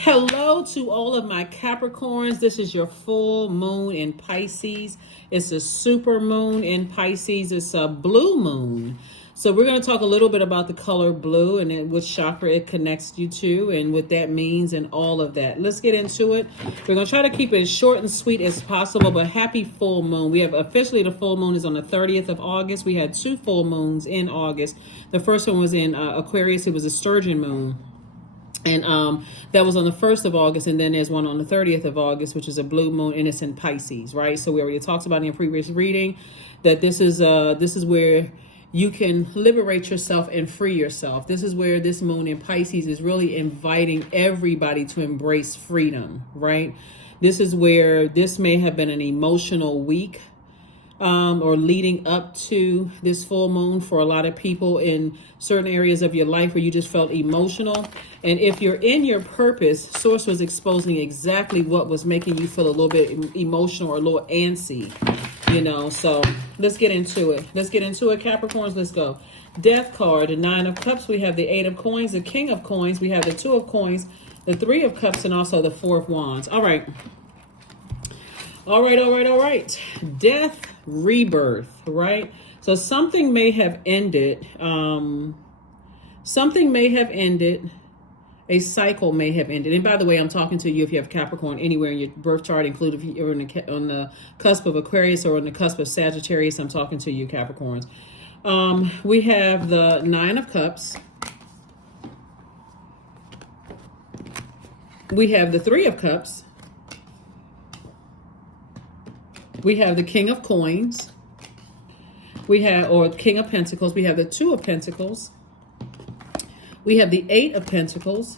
Hello to all of my Capricorns. This is your full moon in Pisces. It's a super moon in Pisces. It's a blue moon. So we're going to talk a little bit about the color blue and then which chakra it connects you to and what that means and all of that. Let's get into it. We're going to try to keep it as short and sweet as possible, but happy full moon. We have officially the full moon is on the 30th of August. We had two full moons in August. The first one was in Aquarius. It was a sturgeon moon. And that was on the 1st of August, and then there's one on the 30th of August, which is a blue moon, and it's in Pisces, right? So we already talked about in the previous reading that this is where you can liberate yourself and free yourself. This is where this moon in Pisces is really inviting everybody to embrace freedom, right? This is where this may have been an emotional week. Or leading up to this full moon for a lot of people in certain areas of your life where you just felt emotional. And if you're in your purpose, Source was exposing exactly what was making you feel a little bit emotional or a little antsy, So let's get into it. Capricorns. Let's go. Death card, the 9 of Cups. We have the 8 of Coins, the King of Coins. We have the 2 of Coins, the 3 of Cups, and also the 4 of Wands. All right. Death, rebirth, right? So something may have ended. A cycle may have ended. And by the way, I'm talking to you if you have Capricorn anywhere in your birth chart, including if you're on the cusp of Aquarius or on the cusp of Sagittarius. I'm talking to you, Capricorns. We have the 9 of Cups. We have the 3 of Cups. We have the King of Coins. Or King of Pentacles. We have the 2 of Pentacles. We have the 8 of Pentacles.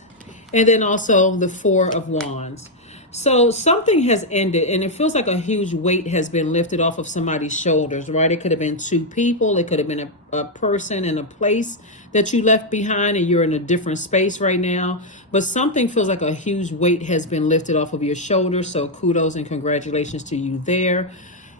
And then also the 4 of Wands. So something has ended, and it feels like a huge weight has been lifted off of somebody's shoulders, right? It could have been 2 people. It could have been a person and a place that you left behind, and you're in a different space right now. But something feels like a huge weight has been lifted off of your shoulders. So kudos and congratulations to you there.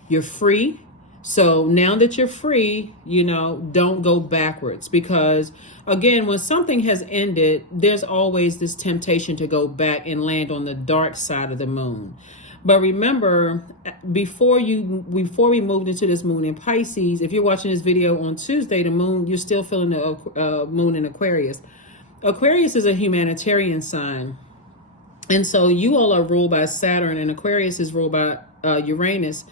You're free. So now that you're free, don't go backwards, because again, when something has ended, there's always this temptation to go back and land on the dark side of the moon. But remember, before we moved into this moon in Pisces, if you're watching this video on Tuesday, the moon, you're still feeling the moon in Aquarius. Aquarius is a humanitarian sign. And so you all are ruled by Saturn, and Aquarius is ruled by Uranus.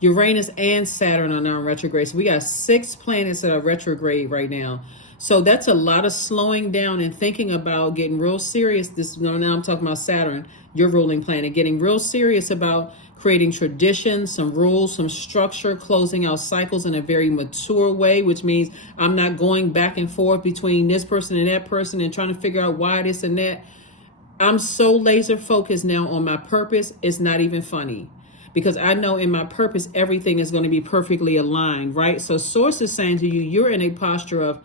Uranus and Saturn are now in retrograde. So we got 6 planets that are retrograde right now. So that's a lot of slowing down and thinking about getting real serious. Now I'm talking about Saturn, your ruling planet, getting real serious about creating traditions, some rules, some structure, closing out cycles in a very mature way, which means I'm not going back and forth between this person and that person and trying to figure out why this and that. I'm so laser focused now on my purpose. It's not even funny. Because I know in my purpose, everything is going to be perfectly aligned, right? So Source is saying to you, you're in a posture of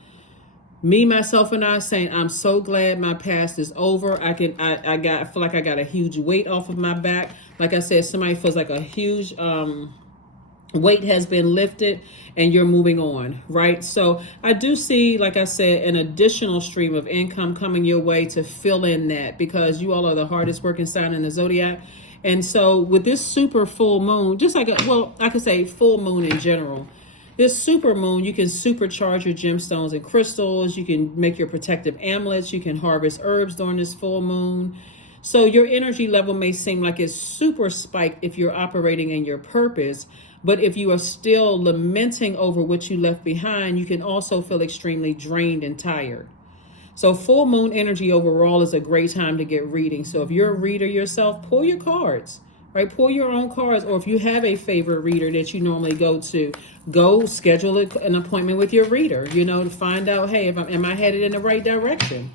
me, myself, and I saying, I'm so glad my past is over. I feel like I got a huge weight off of my back. Like I said, somebody feels like a huge weight has been lifted and you're moving on, right? So I do see, like I said, an additional stream of income coming your way to fill in that, because you all are the hardest working sign in the Zodiac. And so with this super full moon, just like, I could say full moon in general, this super moon, you can supercharge your gemstones and crystals. You can make your protective amulets. You can harvest herbs during this full moon. So your energy level may seem like it's super spiked if you're operating in your purpose. But if you are still lamenting over what you left behind, you can also feel extremely drained and tired. So full moon energy overall is a great time to get reading. So if you're a reader yourself, pull your cards, right? Pull your own cards. Or if you have a favorite reader that you normally go to, go schedule an appointment with your reader, to find out, hey, am I headed in the right direction?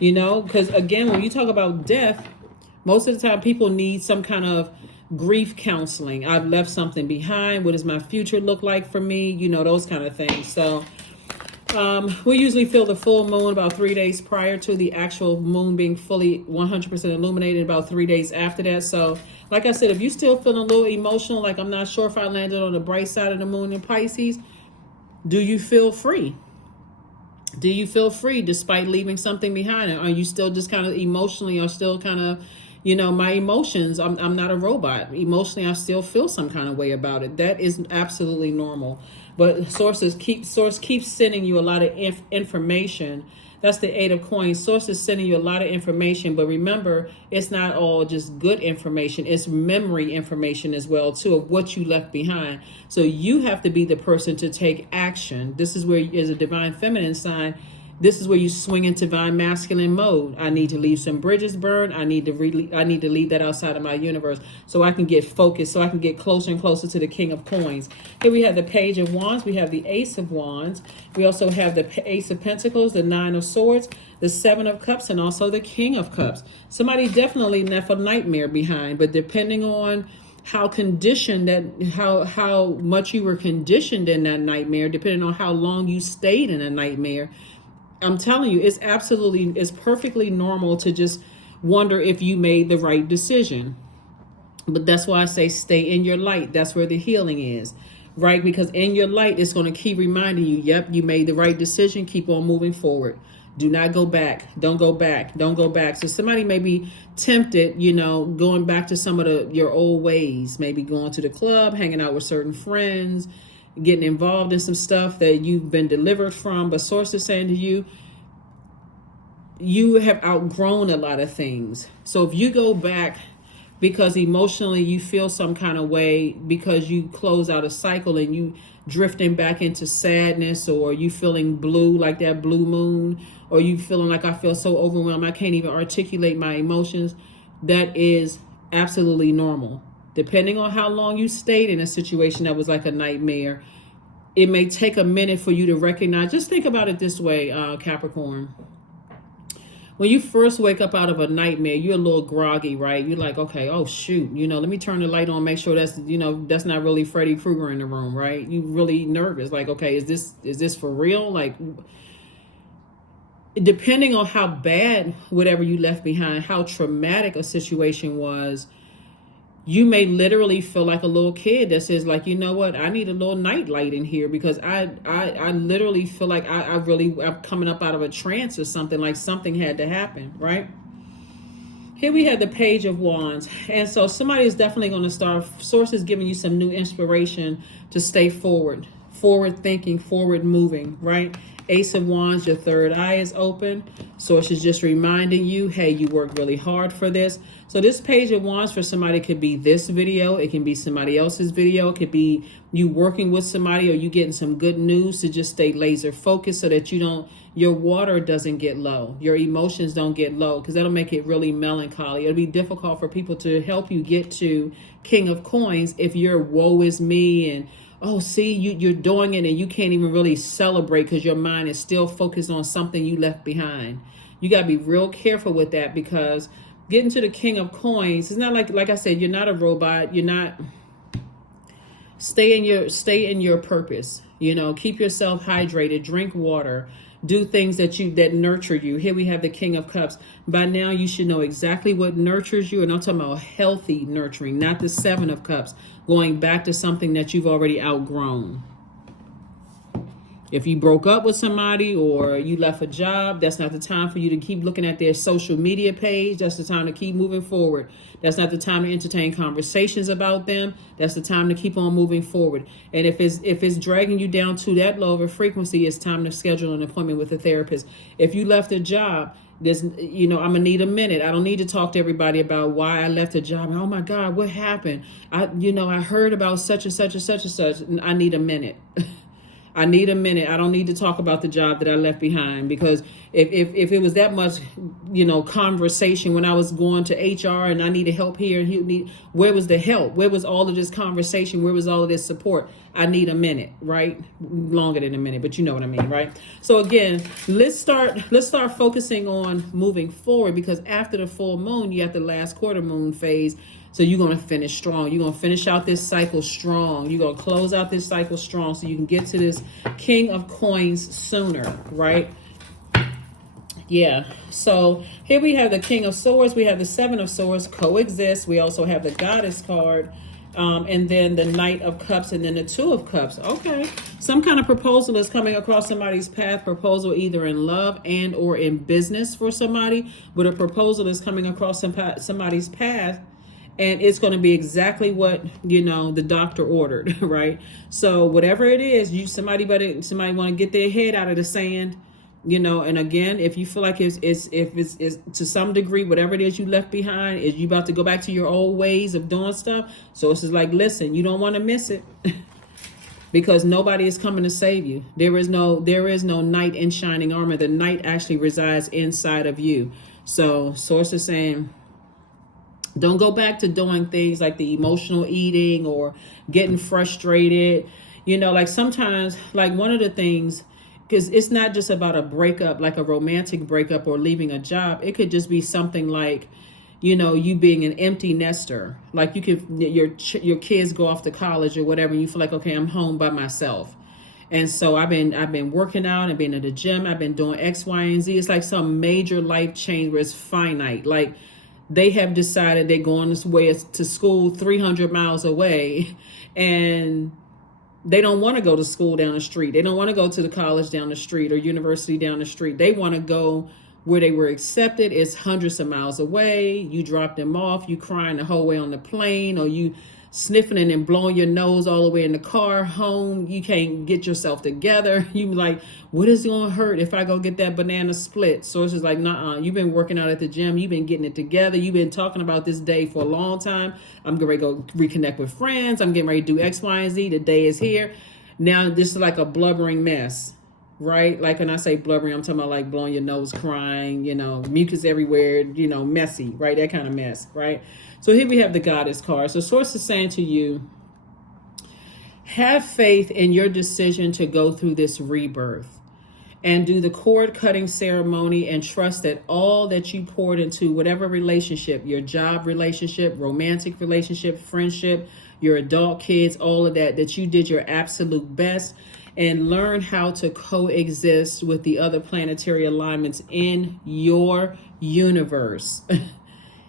Because again, when you talk about death, most of the time people need some kind of grief counseling. I've left something behind. What does my future look like for me? Those kind of things. So we usually feel the full moon about 3 days prior to the actual moon being fully 100% illuminated, about 3 days after that. So like I said, if you still feeling a little emotional, like I'm not sure if I landed on the bright side of the moon in Pisces, do you feel free? Do you feel free despite leaving something behind? Are you still just kind of emotionally, or still kind of, my emotions, I'm not a robot. Emotionally, I still feel some kind of way about it. That is absolutely normal. But source keeps sending you a lot of information. That's the 8 of coins. Source is sending you a lot of information, but remember, it's not all just good information. It's memory information as well, too, of what you left behind. So you have to be the person to take action. This is where, as a divine feminine sign, this is where you swing into divine masculine mode. I need to leave some bridges burned. I need to leave that outside of my universe so I can get focused, so I can get closer and closer to the King of Coins. Here we have the Page of Wands. We have the Ace of Wands. We also have the Ace of Pentacles, the 9 of Swords, the 7 of Cups, and also the King of Cups. Somebody definitely left a nightmare behind, but depending on how much you were conditioned in that nightmare, depending on how long you stayed in a nightmare, I'm telling you, it's perfectly normal to just wonder if you made the right decision. But that's why I say stay in your light. That's where the healing is, right? Because in your light, it's going to keep reminding you, yep, you made the right decision. Keep on moving forward. Do not go back. Don't go back. Don't go back. So somebody may be tempted, going back to some of your old ways, maybe going to the club, hanging out with certain friends, getting involved in some stuff that you've been delivered from. But source is saying to you, you have outgrown a lot of things. So if you go back because emotionally you feel some kind of way, because you close out a cycle and you drifting back into sadness, or you feeling blue, like that blue moon, or you feeling like, I feel so overwhelmed, I can't even articulate my emotions, that is absolutely normal. Depending on how long you stayed in a situation that was like a nightmare, it may take a minute for you to recognize. Just think about it this way, Capricorn. When you first wake up out of a nightmare, you're a little groggy, right? You're like, okay, oh shoot, let me turn the light on, make sure that's not really Freddy Krueger in the room, right? You really nervous, like, okay, is this for real? Like, depending on how bad whatever you left behind, how traumatic a situation was, you may literally feel like a little kid that says, like, you know what, I need a little night light in here, because I literally feel like I'm coming up out of a trance or something, like something had to happen, right? Here we have the Page of Wands. And so somebody is definitely going to start, source is giving you some new inspiration to stay forward thinking, forward moving, right? Ace of Wands, your third eye is open. Source is just reminding you, hey, you worked really hard for this. So this Page of Wands for somebody could be this video. It can be somebody else's video. It could be you working with somebody, or you getting some good news to just stay laser focused so that your water doesn't get low. Your emotions don't get low, because that'll make it really melancholy. It'll be difficult for people to help you get to King of Coins if you're woe is me and, oh, see, you're doing it and you can't even really celebrate because your mind is still focused on something you left behind. You got to be real careful with that, because getting to the King of Coins, it's not like I said, you're not a robot. You're not. Stay in your purpose. Keep yourself hydrated. Drink water. Do things that nurture you. Here we have the King of Cups. By now, you should know exactly what nurtures you. And I'm talking about healthy nurturing, not the 7 of Cups, going back to something that you've already outgrown. If you broke up with somebody or you left a job, that's not the time for you to keep looking at their social media page. That's the time to keep moving forward. That's not the time to entertain conversations about them. That's the time to keep on moving forward. And if it's dragging you down to that low of a frequency, it's time to schedule an appointment with a therapist. If you left a job, I'm gonna need a minute. I don't need to talk to everybody about why I left a job. Oh my God, what happened? I heard about such and such and such and such. I need a minute. I need a minute. I don't need to talk about the job that I left behind, because if it was that much, conversation when I was going to HR and I needed help here, and where was the help? Where was all of this conversation? Where was all of this support? I need a minute, right? Longer than a minute, but you know what I mean, right? So again, let's start focusing on moving forward, because after the full moon, you have the last quarter moon phase. So you're going to finish strong. You're going to finish out this cycle strong. You're going to close out this cycle strong so you can get to this King of Coins sooner, right? Yeah. So here we have the King of Swords. We have the 7 of Swords coexist. We also have the Goddess card. And then the Knight of Cups, and then the Two of Cups. Okay. Some kind of proposal is coming across somebody's path. Proposal either in love and or in business for somebody. But a proposal is coming across somebody's path. And it's going to be exactly what, the doctor ordered, right? So whatever it is, somebody want to get their head out of the sand. And again, if you feel like it's to some degree, whatever it is you left behind, is you about to go back to your old ways of doing stuff. So it's just like, listen, you don't want to miss it because nobody is coming to save you. There is no knight in shining armor. The knight actually resides inside of you. So source is saying, don't go back to doing things like the emotional eating or getting frustrated. Like sometimes, like one of the things, because it's not just about a breakup, like a romantic breakup or leaving a job. It could just be something like, you being an empty nester. Like your kids go off to college or whatever, and you feel like, okay, I'm home by myself. And so I've been working out and been at the gym. I've been doing X, Y, and Z. It's like some major life change where it's finite. Like they have decided they're going this way to school 300 miles away, and they don't want to go to school down the street. They don't want to go to the college down the street or university down the street. They want to go where they were accepted. It's hundreds of miles away. You drop them off. You crying the whole way on the plane, or you sniffing and blowing your nose all the way in the car home. You can't get yourself together. You like, what is going to hurt if I go get that banana split? So it's just like, nah, you've been working out at the gym. You've been getting it together. You've been talking about this day for a long time. I'm getting ready to go reconnect with friends. I'm getting ready to do X, Y, and Z. The day is here. Now this is like a blubbering mess, right? Like when I say blubbering, I'm talking about like blowing your nose, crying, mucus everywhere, messy, right? That kind of mess, right? So here we have the Goddess card. So source is saying to you, have faith in your decision to go through this rebirth and do the cord cutting ceremony, and trust that all that you poured into whatever relationship, your job relationship, romantic relationship, friendship, your adult kids, all of that you did your absolute best, and learn how to coexist with the other planetary alignments in your universe.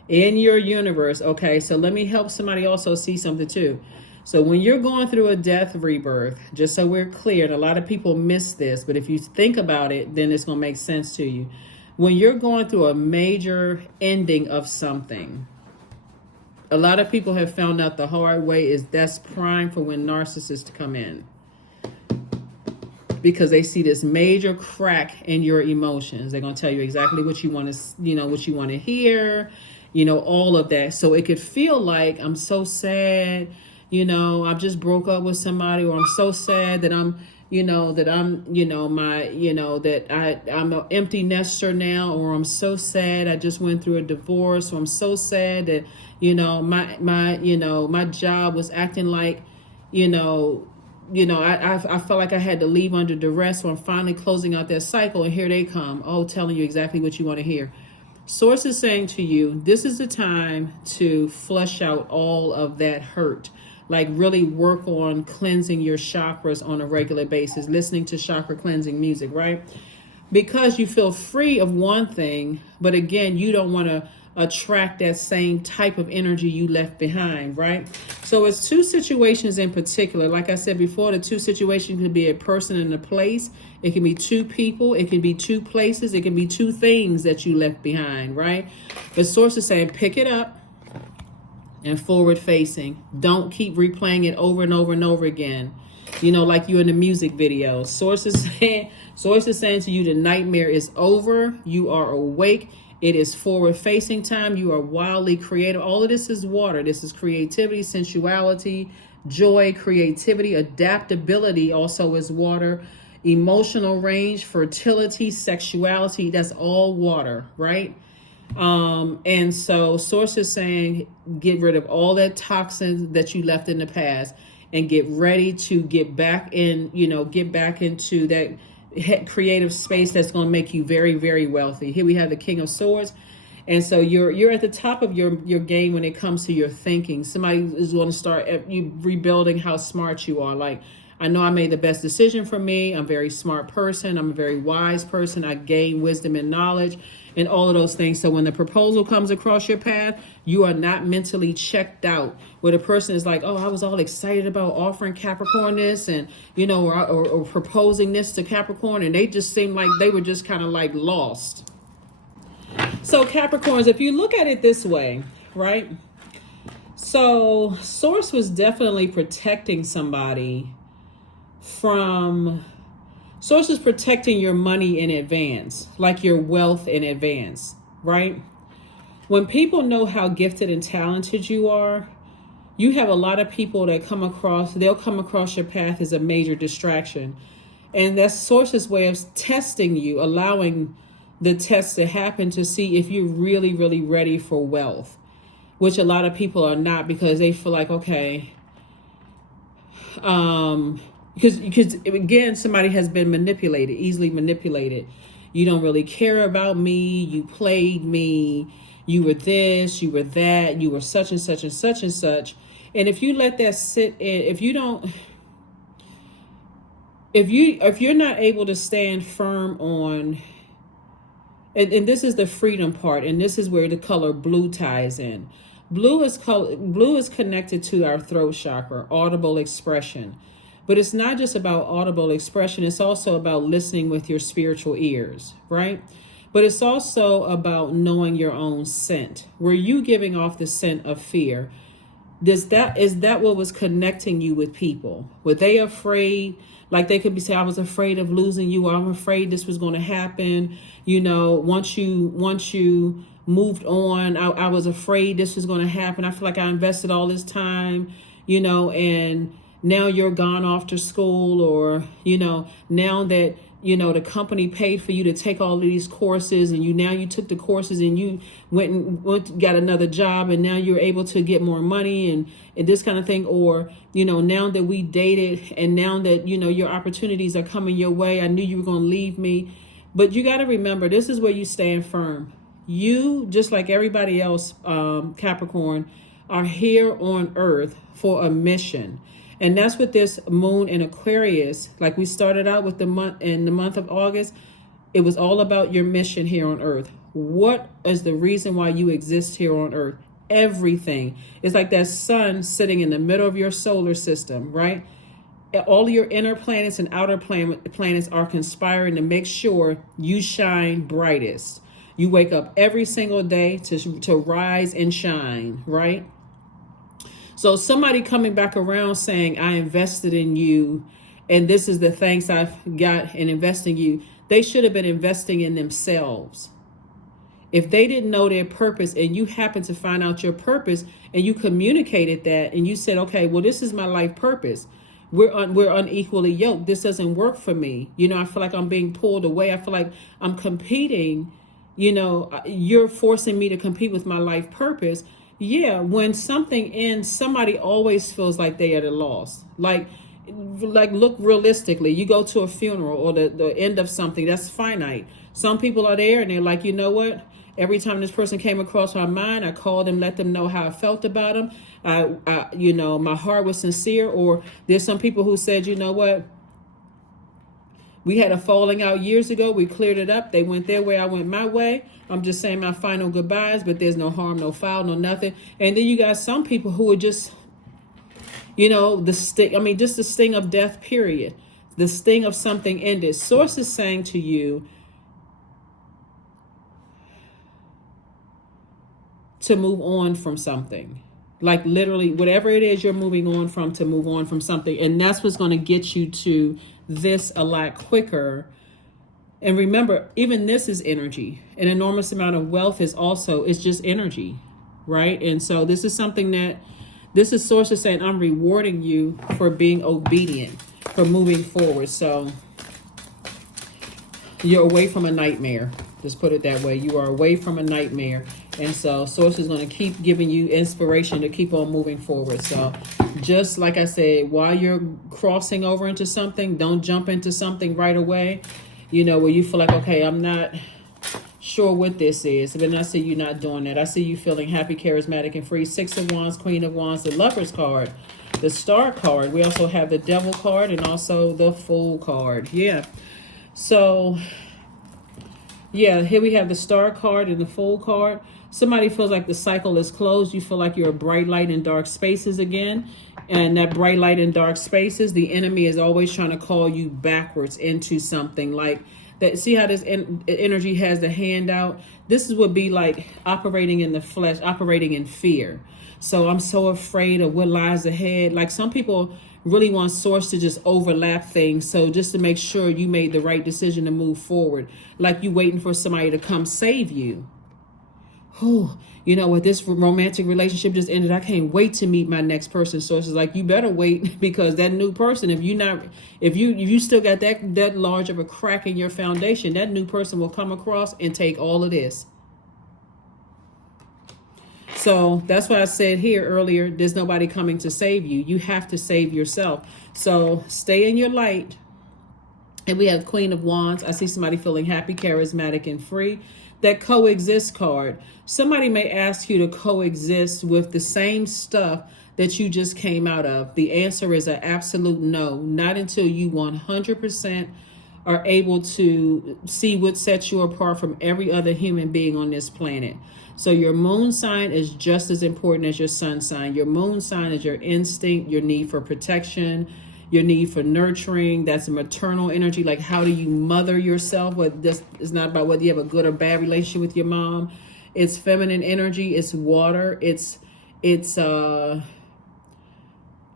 In your universe. Okay, so let me help somebody also see something too. So when you're going through a death rebirth, just so we're clear, and a lot of people miss this, but if you think about it, then it's going to make sense to you. When you're going through a major ending of something, a lot of people have found out the hard way is that's prime for when narcissists come in, because they see this major crack in your emotions. They're going to tell you exactly what you want to, what you want to hear, all of that. So it could feel like, I'm so sad, I've just broke up with somebody, or I'm so sad that I'm an empty nester now, or I'm so sad I just went through a divorce, or I'm so sad that, my job was acting like, I felt like I had to leave under duress, so I'm finally closing out that cycle, and here they come, telling you exactly what you want to hear. Source is saying to you, this is the time to flush out all of that hurt. Like really work on cleansing your chakras on a regular basis, listening to chakra cleansing music, right? Because you feel free of one thing, but again, you don't want to attract that same type of energy you left behind, right? So it's two situations in particular. Like I said before, the two situations could be a person and a place. It can be two people. It can be two places. It can be two things that you left behind, right? But source is saying, pick it up and forward facing. Don't keep replaying it over and over and over again. Like you in the music video. Source is saying to you, the nightmare is over. You are awake. It is forward facing time. You are wildly creative. All of this is water. This is creativity, sensuality, joy, creativity, adaptability also is water. Emotional range, fertility, sexuality, that's all water, right? And so source is saying, get rid of all that toxins that you left in the past and get ready to get back into that creative space that's going to make you very, very wealthy. Here we have the King of Swords. And so you're at the top of your game when it comes to your thinking. Somebody is going to start you rebuilding how smart you are. Like, I know I made the best decision for me. I'm a very smart person. I'm a very wise person. I gain wisdom and knowledge and all of those things. So when the proposal comes across your path, you are not mentally checked out, where the person is like, oh, I was all excited about offering Capricorn this and, or proposing this to Capricorn. And they just seemed like they were just kind of like lost. So Capricorns, if you look at it this way, right? So Source was definitely protecting somebody from... Source is protecting your money in advance, like your wealth in advance, right? When people know how gifted and talented you are, you have a lot of people that they'll come across your path as a major distraction. And that's Source's way of testing you, allowing the test to happen to see if you're really, really ready for wealth, which a lot of people are not, because they feel like, okay, because again, somebody has been manipulated, easily manipulated. You don't really care about me. You played me. You were this, you were that, you were such and such and such and such. And if you let that sit in, if you're not able to stand firm on, and this is the freedom part, and this is where the color blue ties in. Blue is connected to our throat chakra, audible expression. But it's not just about audible expression. It's also about listening with your spiritual ears, right? But it's also about knowing your own scent. Were you giving off the scent of fear? Is that what was connecting you with people? Were they afraid? Like they could be saying, I was afraid of losing you, or I'm afraid this was going to happen. Once you moved on, I was afraid this was going to happen. I feel like I invested all this time, and now you're gone off to school, or, now that, the company paid for you to take all of these courses, and you took the courses and you went got another job, and now you're able to get more money and this kind of thing. Or, now that we dated, and now that, your opportunities are coming your way, I knew you were going to leave me. But you got to remember, this is where you stand firm. You, just like everybody else, Capricorn, are here on Earth for a mission. And that's what this moon in Aquarius, like we started out with the month of August, it was all about your mission here on Earth. What is the reason why you exist here on Earth? Everything. It's like that sun sitting in the middle of your solar system, right? All your inner planets and outer planets are conspiring to make sure you shine brightest. You wake up every single day to rise and shine, right? So somebody coming back around saying, I invested in you, and this is the thanks I've got in investing in you, they should have been investing in themselves. If they didn't know their purpose, and you happen to find out your purpose, and you communicated that, and you said, okay, well, this is my life purpose. We're unequally yoked. This doesn't work for me. I feel like I'm being pulled away. I feel like I'm competing. You're forcing me to compete with my life purpose. Yeah, when something ends, somebody always feels like they are at a loss. Like look realistically. You go to a funeral or the end of something that's finite. Some people are there and they're like, you know what? Every time this person came across my mind, I called them, let them know how I felt about them. My heart was sincere. Or there's some people who said, you know what? We had a falling out years ago. We cleared it up. They went their way. I went my way. I'm just saying my final goodbyes, but there's no harm, no foul, no nothing. And then you got some people who are just, just the sting of death, period. The sting of something ended. Source is saying to you to move on from something. Like literally, whatever it is you're moving on from, to move on from something. And that's what's going to get you to this a lot quicker. And remember, even this is energy. An enormous amount of wealth is just energy, right? And so this is Source is saying, I'm rewarding you for being obedient, for moving forward. So you're away from a nightmare. Just put it that way. You are away from a nightmare. And so Source is going to keep giving you inspiration to keep on moving forward. So just like I said, while you're crossing over into something, don't jump into something right away. Where you feel like, okay, I'm not sure what this is. But I see you not doing that. I see you feeling happy, charismatic, and free. 6 of Wands, Queen of Wands, the Lover's card. the Star card. We also have the Devil card and also the Fool card. Yeah. So, yeah, here we have the Star card and the Fool card. Somebody feels like the cycle is closed. You feel like you're a bright light in dark spaces again. And that bright light in dark spaces, the enemy is always trying to call you backwards into something like that. See how this energy has the hand out? This would be like operating in the flesh, operating in fear. So I'm so afraid of what lies ahead. Like some people really want source to just overlap things. So just to make sure you made the right decision to move forward, like you waiting for somebody to come save you. Oh, you know what? This romantic relationship just ended. I can't wait to meet my next person. So it's like, you better wait, because that new person, if you still got that large of a crack in your foundation, that new person will come across and take all of this. So that's why I said here earlier, there's nobody coming to save you. You have to save yourself. So stay in your light. And we have Queen of Wands. I see somebody feeling happy, charismatic, and free. That coexist card. Somebody may ask you to coexist with the same stuff that you just came out of. The answer is an absolute no. Not until you 100% are able to see what sets you apart from every other human being on this planet. So your moon sign is just as important as your sun sign. Your moon sign is your instinct, your need for protection, your need for nurturing. That's a maternal energy. Like, how do you mother yourself? What this is not about whether you have a good or bad relationship with your mom. It's feminine energy. It's water. It's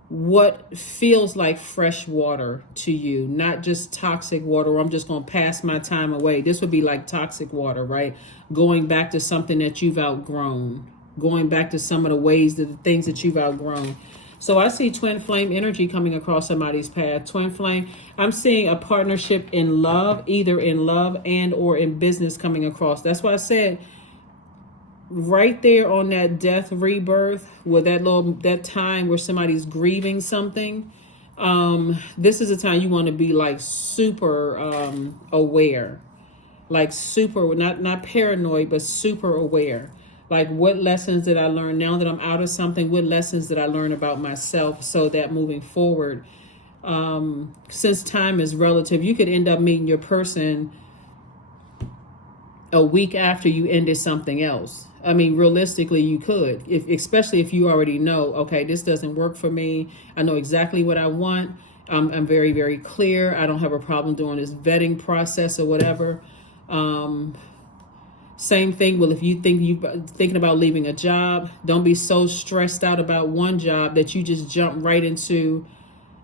what feels like fresh water to you, not just toxic water, or I'm just going to pass my time away. This would be like toxic water, right? Going back to something that you've outgrown, going back to some of the ways, the things that you've outgrown. So I see twin flame energy coming across somebody's path. Twin flame, I'm seeing a partnership in love, either in love and or in business coming across. That's why I said right there on that death rebirth, with that time where somebody's grieving something, this is a time you want to be like super aware, like super, not paranoid, but super aware. Like, what lessons did I learn now that I'm out of something? What lessons did I learn about myself, so that moving forward, since time is relative, you could end up meeting your person a week after you ended something else. I mean, realistically, you could, especially if you already know, okay, this doesn't work for me. I know exactly what I want. I'm very, very clear. I don't have a problem doing this vetting process or whatever. Same thing. Well, if you thinking about leaving a job, don't be so stressed out about one job that you just jump right into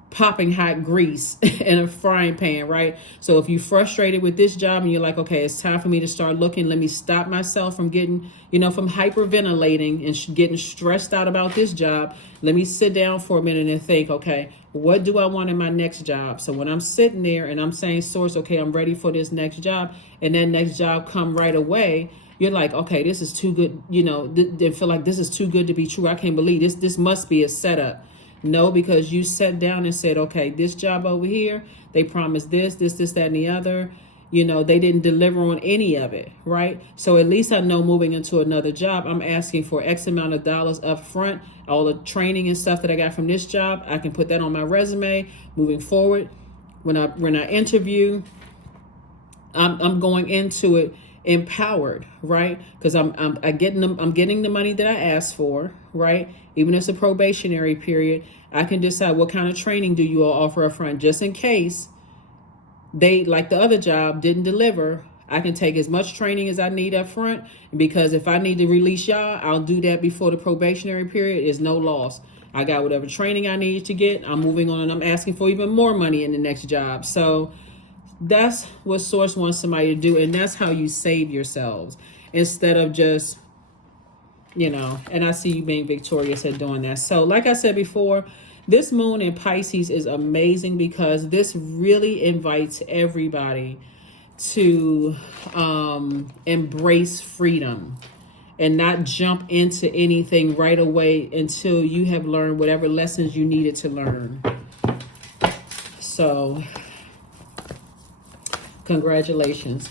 popping hot grease in a frying pan, right? So if you're frustrated with this job and you're like, okay, it's time for me to start looking, let me stop myself from getting, from hyperventilating and getting stressed out about this job. Let me sit down for a minute and think, okay, what do I want in my next job? So when I'm sitting there and I'm saying, source, okay, I'm ready for this next job, and that next job come right away, you're like, okay, this is too good. They feel like this is too good to be true. I can't believe this. This must be a setup. No, because you sat down and said, okay, this job over here, they promised this, that, and the other. They didn't deliver on any of it, right? So at least I know moving into another job, I'm asking for X amount of dollars up front. All the training and stuff that I got from this job, I can put that on my resume moving forward. When I interview, I'm going into it empowered, right? Because I'm getting the money that I asked for, right? Even if it's a probationary period, I can decide what kind of training do you all offer up front, just in case they, like the other job, didn't deliver. I can take as much training as I need up front, because if I need to release y'all, I'll do that before the probationary period. Is no loss. I got whatever training I need to get. I'm moving on, and I'm asking for even more money in the next job. So that's what Source wants somebody to do, and that's how you save yourselves, instead of just, and I see you being victorious at doing that. So like I said before, this moon in Pisces is amazing, because this really invites everybody to embrace freedom and not jump into anything right away until you have learned whatever lessons you needed to learn. So congratulations.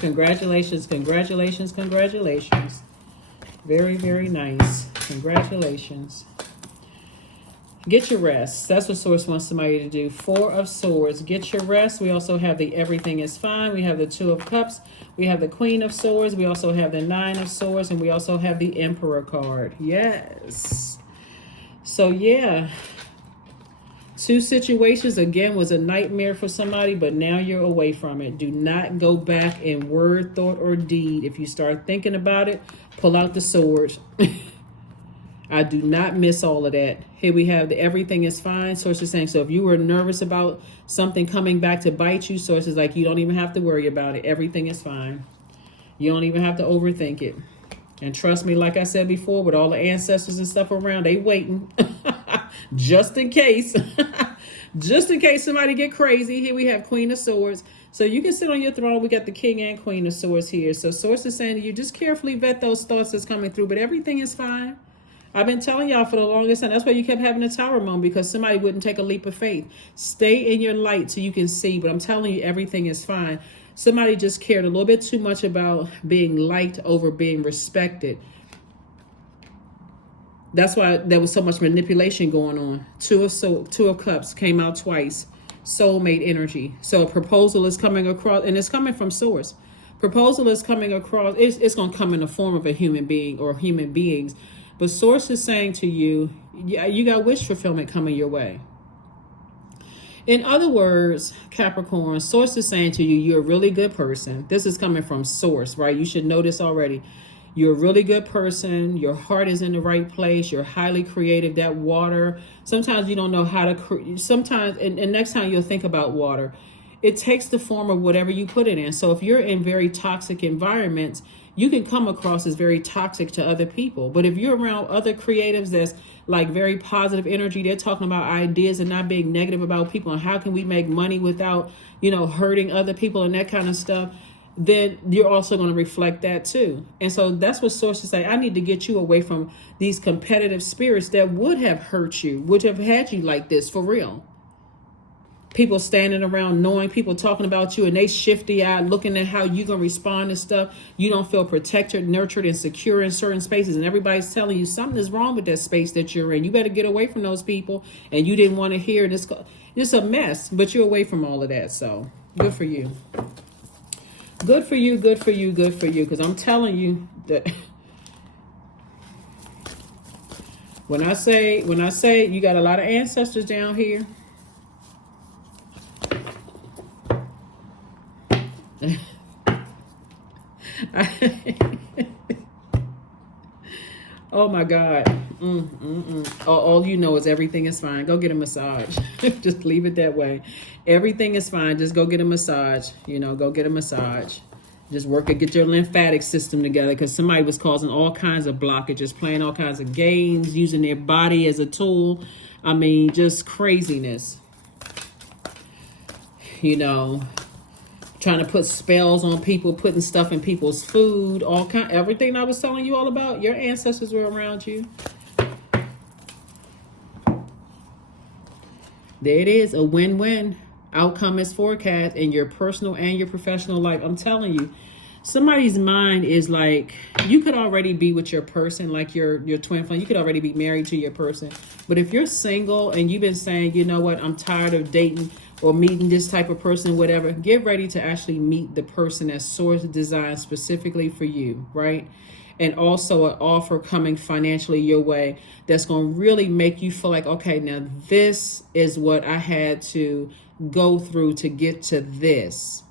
Congratulations. Very, very nice. Congratulations. Get your rest. That's what Source wants somebody to do. Four of Swords. Get your rest. We also have the Everything is Fine. We have the Two of Cups. We have the Queen of Swords. We also have the Nine of Swords. And we also have the Emperor card. Yes. So, yeah. Two situations, again, was a nightmare for somebody, but now you're away from it. Do not go back in word, thought, or deed. If you start thinking about it, pull out the sword. I do not miss all of that. Here we have the Everything is Fine. Source is saying, so if you were nervous about something coming back to bite you, Source is like, you don't even have to worry about it. Everything is fine. You don't even have to overthink it. And trust me, like I said before, with all the ancestors and stuff around, they waiting. Just in case. Just in case somebody get crazy. Here we have Queen of Swords. So you can sit on your throne. We got the King and Queen of Swords here. So Source is saying to you, just carefully vet those thoughts that's coming through. But everything is fine. I've been telling y'all for the longest time. That's why you kept having a tower moment, because somebody wouldn't take a leap of faith. Stay in your light so you can see. But I'm telling you, everything is fine. Somebody just cared a little bit too much about being liked over being respected. That's why there was so much manipulation going on. Two of Cups came out twice. Soulmate energy. So a proposal is coming across, and it's coming from Source. Proposal is coming across. It's going to come in the form of a human being or human beings. But Source is saying to you, yeah, you got wish fulfillment coming your way. In other words, Capricorn, Source is saying to you, you're a really good person. This is coming from Source, right? You should know this already. You're a really good person. Your heart is in the right place. You're highly creative. That water, sometimes you don't know how to, sometimes, and next time you'll think about water, it takes the form of whatever you put it in. So if you're in very toxic environments, you can come across as very toxic to other people. But if you're around other creatives that's like very positive energy, they're talking about ideas and not being negative about people and how can we make money without, hurting other people and that kind of stuff, then you're also going to reflect that too. And so that's what Source is saying. I need to get you away from these competitive spirits that would have hurt you, would have had you like this for real. People standing around knowing people talking about you and they shifty eyed looking at how you going to respond to stuff. You don't feel protected, nurtured, and secure in certain spaces. And everybody's telling you something is wrong with that space that you're in. You better get away from those people. And you didn't want to hear this. It's a mess, but you're away from all of that. So good for you. Good for you, good for you, good for you. Because I'm telling you that when I say you got a lot of ancestors down here. Oh my God. All you know is everything is fine. Go get a massage. Just leave it that way. Everything is fine. Just go get a massage. Go get a massage. Just work and get your lymphatic system together, because somebody was causing all kinds of blockages, playing all kinds of games, using their body as a tool. I mean, just craziness. Trying to put spells on people, putting stuff in people's food, everything I was telling you all about, your ancestors were around you. There it is, a win-win. Outcome is forecast in your personal and your professional life. I'm telling you, somebody's mind is like, you could already be with your person, like your twin flame. You could already be married to your person. But if you're single and you've been saying, you know what, I'm tired of dating or meeting this type of person, whatever, get ready to actually meet the person that Source designed specifically for you, right? And also an offer coming financially your way that's going to really make you feel like, okay, now this is what I had to go through to get to this.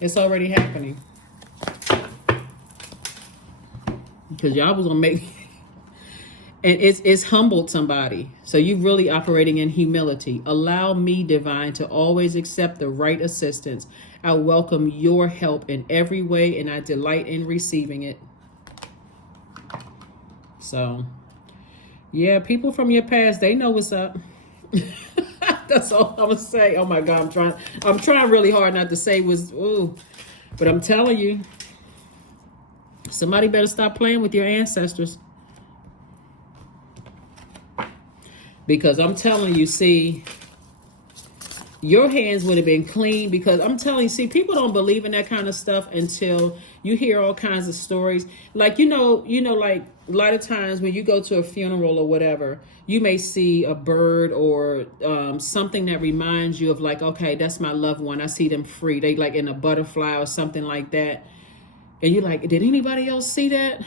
It's already happening. Because y'all was going to make... And it's humbled somebody. So you're really operating in humility. Allow me, divine, to always accept the right assistance. I welcome your help in every way, and I delight in receiving it. So, yeah, people from your past, they know what's up. That's all I'm gonna say. Oh my God, I'm trying really hard not to say but I'm telling you, somebody better stop playing with your ancestors. Because I'm telling you, see, Your hands would have been clean, because I'm telling you, see, people don't believe in that kind of stuff until you hear all kinds of stories. Like, like a lot of times when you go to a funeral or whatever, you may see a bird or something that reminds you of, like, okay, that's my loved one. I see them free. They like in a butterfly or something like that. And you're like, did anybody else see that?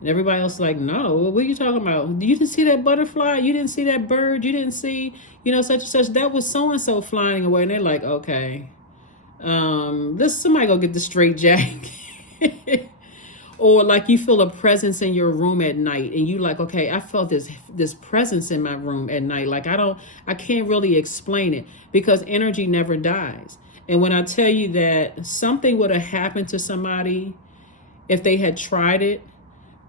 And everybody else like, no, what are you talking about? You didn't see that butterfly? You didn't see that bird? You didn't see, such and such? That was so-and-so flying away. And they're like, okay, somebody go get the straight jacket. Or like you feel a presence in your room at night, and you like, okay, I felt this presence in my room at night. Like, I can't really explain it, because energy never dies. And when I tell you that something would have happened to somebody if they had tried it,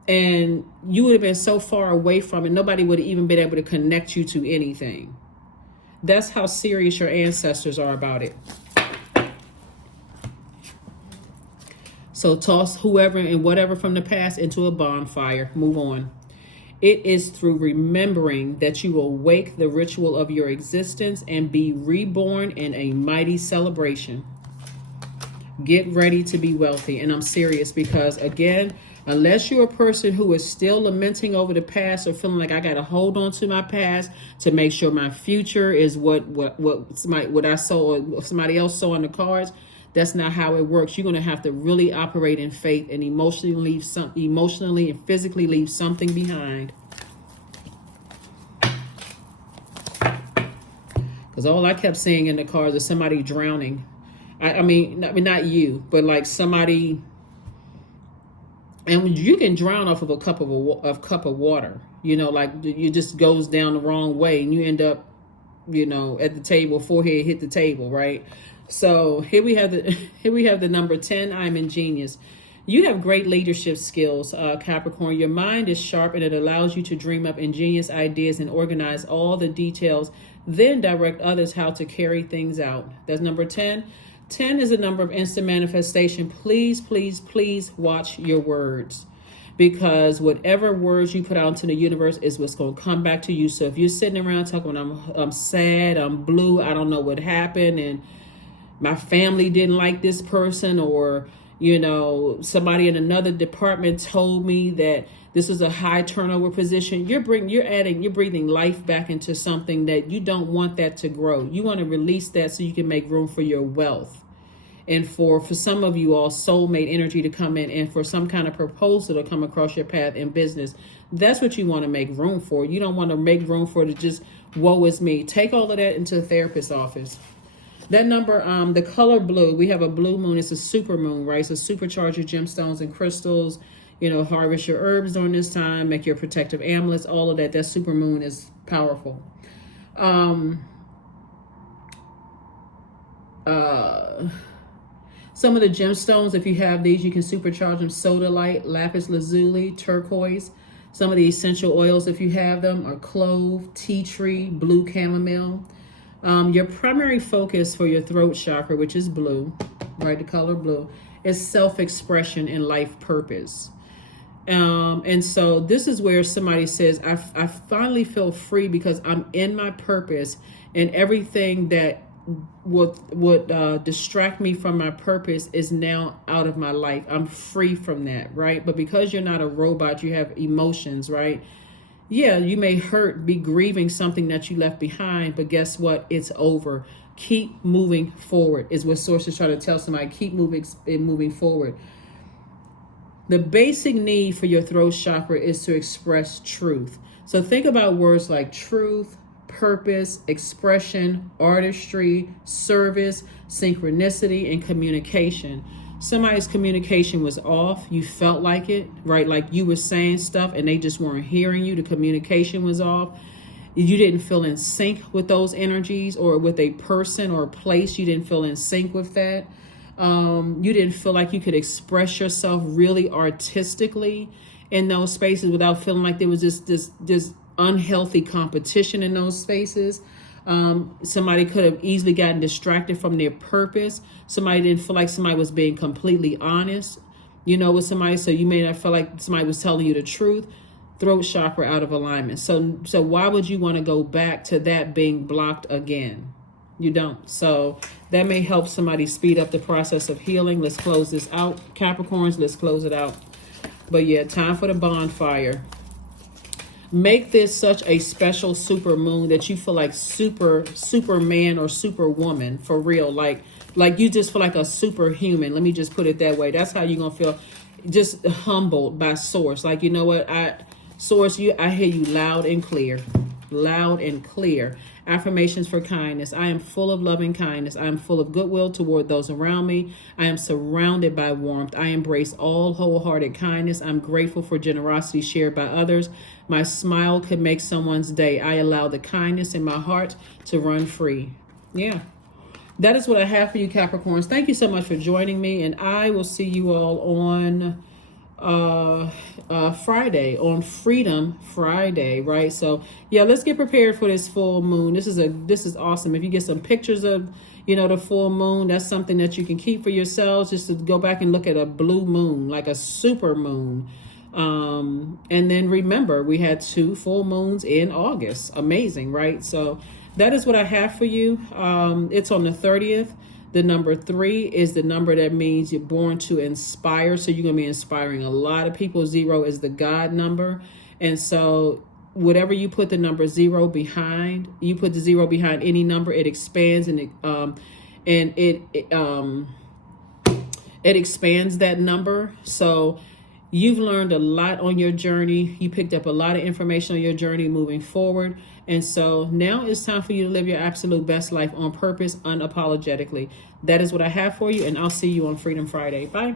and you would have been so far away from it, nobody would have even been able to connect you to anything. That's how serious your ancestors are about it. So toss whoever and whatever from the past into a bonfire. Move on. It is through remembering that you will wake the ritual of your existence and be reborn in a mighty celebration. Get ready to be wealthy. And I'm serious, because, again, unless you're a person who is still lamenting over the past or feeling like I got to hold on to my past to make sure my future is what I saw or somebody else saw on the cards, that's not how it works. You're going to have to really operate in faith and emotionally and physically leave something behind. Because all I kept seeing in the cards is somebody drowning. I mean, not you, but like somebody. And you can drown off of a cup of water, like it just goes down the wrong way, and you end up, at the table, forehead hit the table, right? So here we have the number 10. I'm ingenious. You have great leadership skills, Capricorn. Your mind is sharp, and it allows you to dream up ingenious ideas and organize all the details, then direct others how to carry things out. That's number 10. 10 is a number of instant manifestation. Please, please, please watch your words, because whatever words you put out into the universe is what's going to come back to you. So if you're sitting around talking, I'm sad, I'm blue, I don't know what happened, and my family didn't like this person, or, somebody in another department told me that this is a high turnover position. You're breathing life back into something that you don't want that to grow. You want to release that so you can make room for your wealth. And for some of you all, soulmate energy to come in, and for some kind of proposal to come across your path in business. That's what you want to make room for. You don't want to make room for it to just, woe is me. Take all of that into the therapist's office. That number, the color blue, we have a blue moon. It's a super moon, right? So supercharge your gemstones and crystals, harvest your herbs during this time, make your protective amulets, all of that. That super moon is powerful. Some of the gemstones, if you have these, you can supercharge them. Sodalite, lapis lazuli, turquoise. Some of the essential oils, if you have them, are clove, tea tree, blue chamomile. Your primary focus for your throat chakra, which is blue, right, the color blue, is self-expression and life purpose. And so this is where somebody says, I finally feel free because I'm in my purpose, and everything that would distract me from my purpose is now out of my life. I'm free from that, right? But because you're not a robot, you have emotions, right? Yeah, you may hurt, be grieving something that you left behind, but guess what? It's over. Keep moving forward is what sources try to tell somebody. Keep moving forward. The basic need for your throat chakra is to express truth. So think about words like truth, purpose, expression, artistry, service, synchronicity, and communication. Somebody's communication was off. You felt like it, right? Like you were saying stuff and they just weren't hearing you. The communication was off. You didn't feel in sync with those energies, or with a person or a place. You didn't feel in sync with that. You didn't feel like you could express yourself really artistically in those spaces without feeling like there was this unhealthy competition in those spaces. Somebody could have easily gotten distracted from their purpose. Somebody didn't feel like somebody was being completely honest, with somebody. So you may not feel like somebody was telling you the truth. Throat chakra out of alignment. So why would you want to go back to that being blocked again? You don't. So that may help somebody speed up the process of healing. Let's close this out. Capricorns, let's close it out. But yeah, time for the bonfire. Make this such a special super moon that you feel like Superman or Superwoman for real. Like you just feel like a superhuman. Let me just put it that way. That's how you're going to feel, just humbled by Source. Like, you know what? Source, I hear you loud and clear. Loud and clear. Affirmations for kindness. I am full of loving kindness. I am full of goodwill toward those around me. I am surrounded by warmth. I embrace all wholehearted kindness. I'm grateful for generosity shared by others. My smile could make someone's day. I allow the kindness in my heart to run free. Yeah. That is what I have for you, Capricorns. Thank you so much for joining me, and I will see you all on Friday, on Freedom Friday, right? So yeah, let's get prepared for this full moon. This is awesome. If you get some pictures of, you know, the full moon, that's something that you can keep for yourselves, just to go back and look at a blue moon, like a super moon. And then remember, we had 2 full moons in August. Amazing, right? So that is what I have for you. It's on the 30th. The number 3 is the number that means you're born to inspire. So you're going to be inspiring a lot of people. 0 is the God number. And so whatever you put the number 0 behind, you put the 0 behind any number, it expands and it expands that number. So you've learned a lot on your journey. You picked up a lot of information on your journey moving forward. And so now it's time for you to live your absolute best life on purpose, unapologetically. That is what I have for you, and I'll see you on Freedom Friday. Bye.